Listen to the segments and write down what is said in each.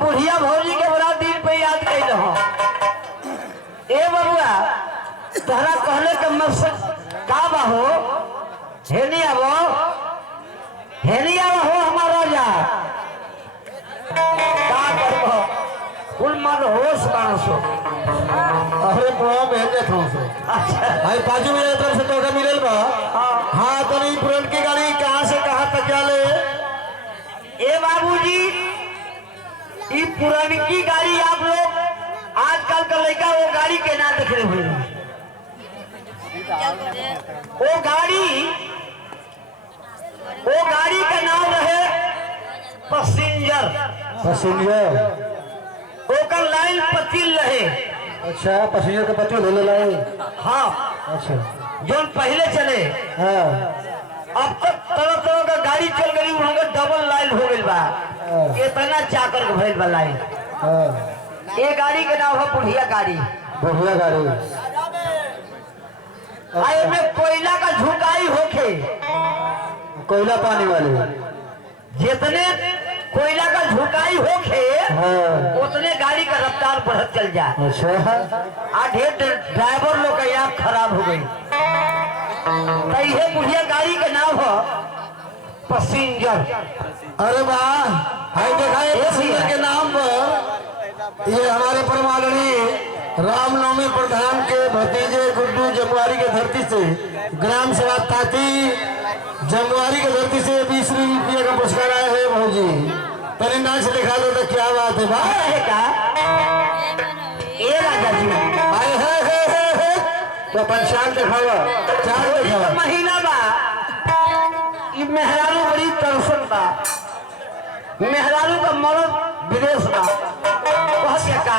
बुढ़िया भौजी के बड़ा दिन पे याद कैल हो। ए बबुआ तहरा कहले के मकसद का बा हो? हेनी आवो हो हमारा जा का करबो कुल मन होश मानसो। अरे बुआ भेज देत हूं से। अच्छा भाई बाजू में तरफ से तोका मिलल बा। हां तो नहीं पुरान की गाड़ी कहां से कहां तक जाले? ए बाबूजी ये पुरानी की गाड़ी आप लोग आजकल का लड़का वो गाड़ी के ना देख रहे हुए। वो गाड़ी का नाम रहे पैसेंजर। ओकर लाइन पतिल रहे। अच्छा पैसेंजर के पत्ते ले लाए। हाँ अच्छा जो पहले चले। हां अब तक तरह तरह का गाड़ी चल गई वहां डबल लाइन हो गई बा। इतना चाकर के भइल बा लाइन। हां ये गाड़ी के नाम है बुढ़िया गाड़ी। बढ़िया गाड़ी। आए में कोयला का झुकाई होके कोयला पानी वाले जितने कोयला का झुकाई होके उतने गाड़ी का रफ्तार बढ़त चल जाए। अच्छा ढेर ड्राइवर लोग का आँख खराब हो गई। तो ये बुढ़िया गाड़ी का नाम है पैसेंजर। अरे वाह भाई देखा पैसेंजर के नाम पर ये हमारे परमाणु रामनवमी प्रधान के भतीजे गुड्डू जमुआरी के धरती से ग्राम सभा ताती जमुआरी के धरती से 20 रुपये का पुरस्कार आया है भाजी। पहले नाच दिखा दो तो क्या बात है भाई का ए राजा जी आए है तो पंचांग दिखावा चार दिखावा महीना बा ये मेहरारू बड़ी तरसन बा। मेहरारू का मर्द विदेश बा कह के का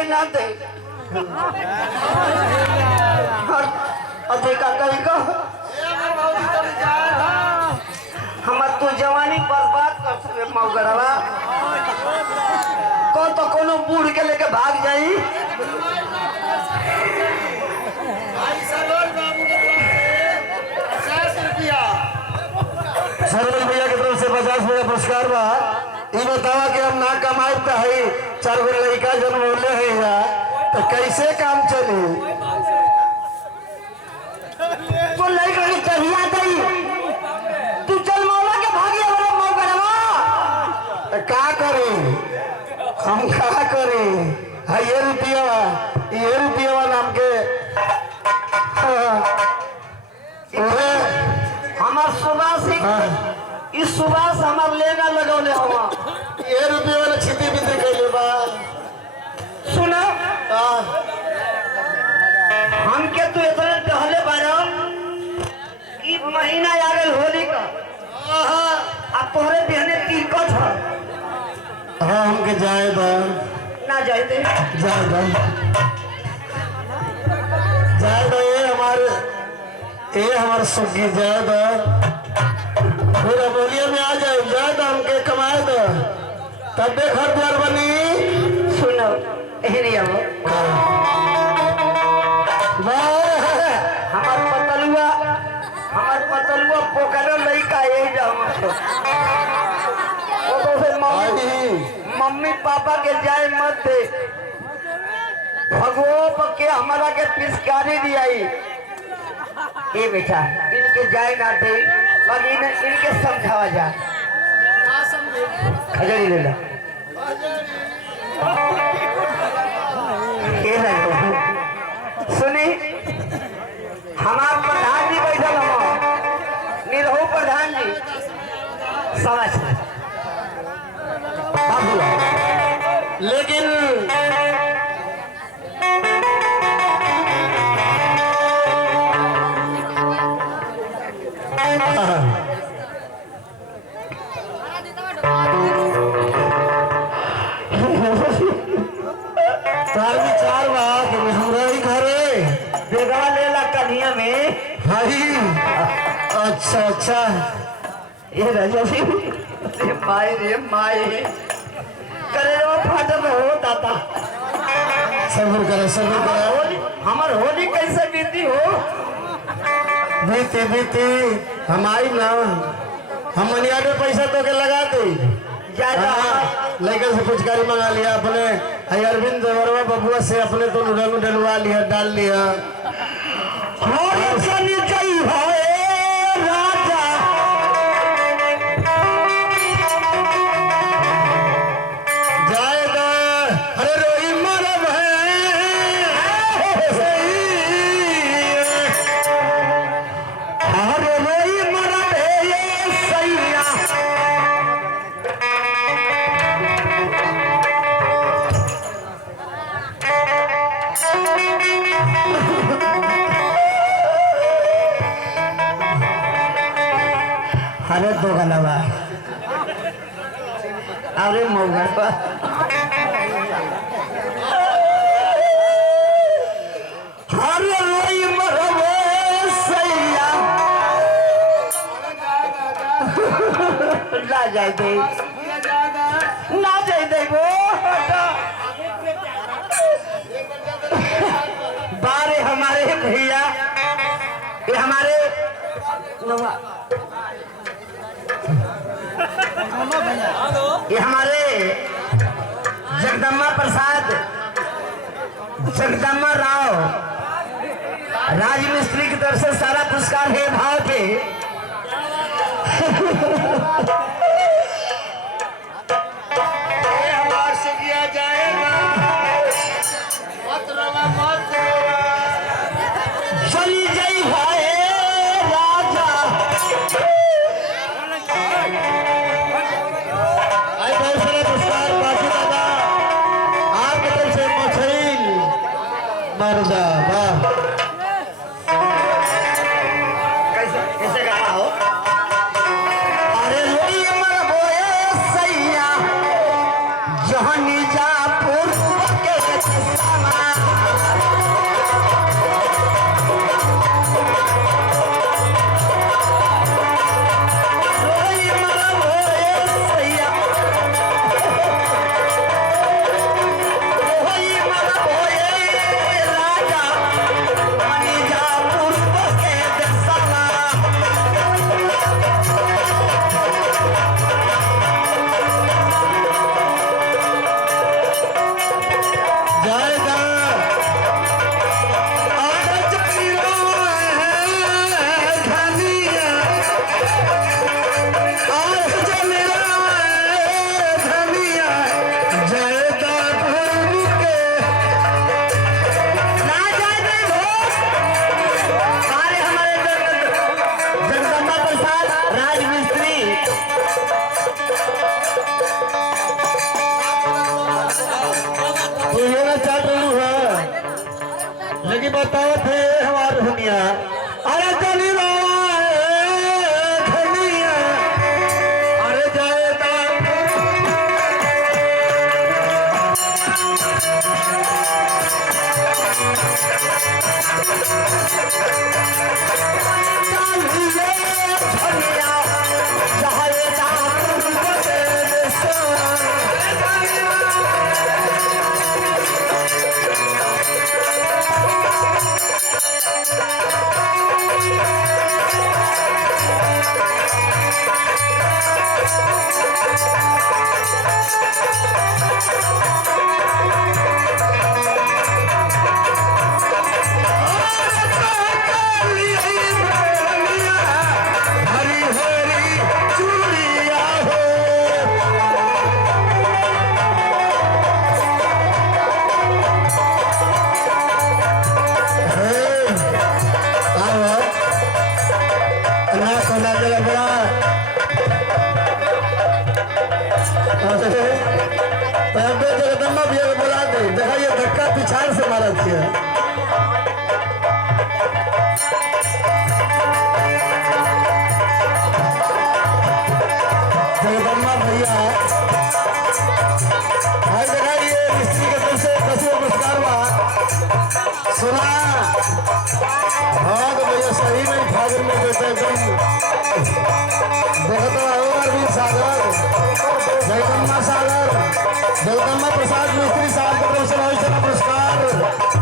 जाए ना दे अधिका कहीं का हमार तू जवानी बर्बाद कर सके मौगरवा को तो कोनो बूढ़ के लेके भाग जाई सरवल भैया की तरफ से 50 रुपया पुरस्कार बा। ये बतावा कि हम ना कमाए तो है 4 गो लड़का जन्म होले है या तो कैसे काम चले। तो लड़का की चाहिए दई तू चल मौला के भागिया वाला मौगरवा का करे हम का करे ये रुपया नाम के हमार सुबास इस सुबास हमार लेना लगौले हवा ये रुपया वाला छिपी बिंदी कैले बा। सुना हमके तू इतना टहले बारा कि महीना आ गए होली का अब तोहरे बिहने टिकट है हाँ हमके जाए बा ना जाए दे जाए बा ये हमारे सुगी जाए बा फिर बोलिए में आ जाए तो हमके कमाए दो तब देख घर द्वार बनी। सुनो यही आओ हमार पतलुआ पोखरा लड़का यही जाओ वो तो फिर मम्मी पापा के जाए मत दे भगवो के हमारा के पिचकारी दियाई ये बेटा इनके जाए ना दे बाकी इनके समझावा जा खजड़ी ले ला सुनी हमार प्रधान जी बैठल हम निरहु प्रधान जी समझ लेकिन चार बात हमरा ही घरे बेगवा ले ला कन्हिया में हाई अच्छा ये राजा जी माए रे माए करे रो फाटल हो दाता सब्र करे हमार होली कैसे बीती हो बीती हम आई ना हम मनिया में पैसा तो के लगा दे लेकिन से कुछ गाड़ी मंगा लिया अपने अरविंद देवरवा बबुआ से अपने तो नूडल डलवा लिया डाल लिया राजा जाएगा अरे रोई मरब है अरे रोई मरब है ये सैया अरे दो गलवा अरे मौगरवा अरे रोई मरबे सैया ना जाए दे वो बारे हमारे भैया ये हमारे जगदम्मा प्रसाद जगदम्मा राव राज मिस्त्री की तरफ से सारा पुरस्कार है भाव पे हमार से किया जाएगा मत रोवा चली जाई भाई राजा आई बहुत सारा पुरस्कार बाकी दादा आपके तरफ से मछली मर्दा वाह कैसे गाना हो अरे लोई मरबोए सैया जहनी जा पूर्व के लेकिन बताओ थे हमारे दुनिया अरे चली धनिया अरे जाए हरी हरी चूड़िया हो जगदम्बा भैया को बुला दे देखा ये धक्का पिछाड़ से मारा दिया जगदम्बा भैया भाई देखा ये मिस्त्री के तरफ से 10 पुरस्कार हुआ सुना हाँ तो भैया सही में फागुन में देते एकदम देखो तो अरविंद सागर जगदम्बा सागर जगदम्बा प्रसाद मिस्त्री साहब की तरफ से पुरस्कार